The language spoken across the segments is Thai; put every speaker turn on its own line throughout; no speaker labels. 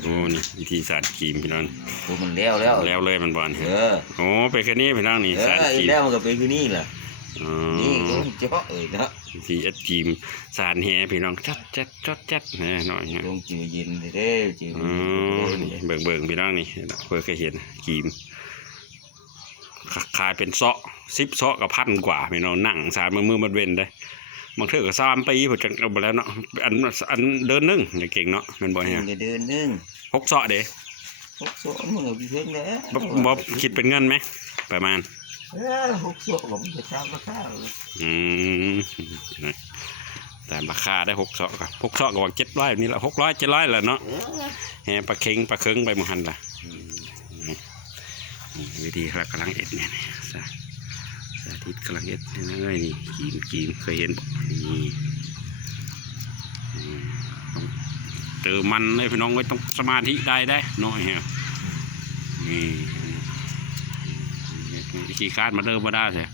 โอ้นี่วิธีสาดครีมพี่น้อง
โอ้มันแล้วแล้ว
แล้วเลยมันบอล
เออ
โอ้ไปแค่นี้พี่น้องนี่
เอ
สาด
อ
ครีม
แล้วมันก็เป็นคือนี่แหละ
อ๋อ
นี่ก็เจาะเอ้ยเนาะ
วิธีเอ็ดครีมสาดแหพี่น้องจัดจัดจัดจัดแหน่หน่อยฮะ
ลงจืดเย็นเด้อจืด
อ๋อนี่เบิ่งเบิ่งพี่น้องนี่เพื่อเคยเห็นครีมขายเป็นเซาะซิปเซาะกับพันกว่าพี่น้องนั่งสาดมือมือมันเว้นได้ บางเทื่อก็สามปีผมจังเอาไปแล้วเนาะอันอันเดินหนึงอย่าเก่งเนาะแมันบ่
มั
เฮีย
นจะเดินนึ่ง
หกเซาะเด้
หกโซ่มันก็เพิ่งแล้ว
บ่บ่คิดเป็นเงินไหมประมาณ
เออหกโซ่ผมจะตามราคาเลย
อืมแต่ราคาได้หกเซาะกับหกเซาะกับว่าเจ็ดร้อยนี่ละหกร้อยเจ็ดร้อยแหละเนาะ
เออ
แฮปลาเค็งปลาเคิงไปหมหันละนี่นี่วิธีเขากำลังเอ็ดเนี่ยนี่ สาธิตกำลังเอ็ดนี่นะเอ้ยนี่กีมกีมเคยเห็นบ่นี่นี่ต้องเจอมันเลยพี่น้องไว้ต้องสมาธิได้ได้น้อยฮะนี่วิธีการมาเดิมมาได้เลย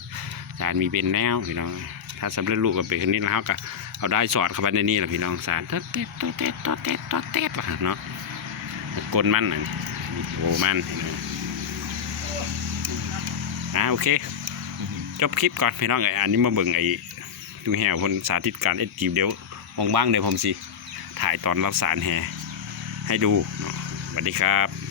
สารมีเป็นแนวพี่น้อง ถ้าสำเร็จรูปก็เป็นคนนี้แล้วก็เอาได้สอดเข้าไปในนี่แหละพี่น้องสารเต๊ดเต๊ดเต๊ดเต๊ดเต๊ดเต๊ดเต๊ดเนาะกลมันน่ะโอ้มันอ่าโอเค จบคลิปก่อนพี่น้องไอ้อันนี้มาเบิ่งไอ้ดูแห่คนสาธิตการเอ็ดกีบเดี๋ยวว่างๆเดี๋ยวผมสิถ่ายตอนรับสารแห่ให้ดูสวัสดีครับ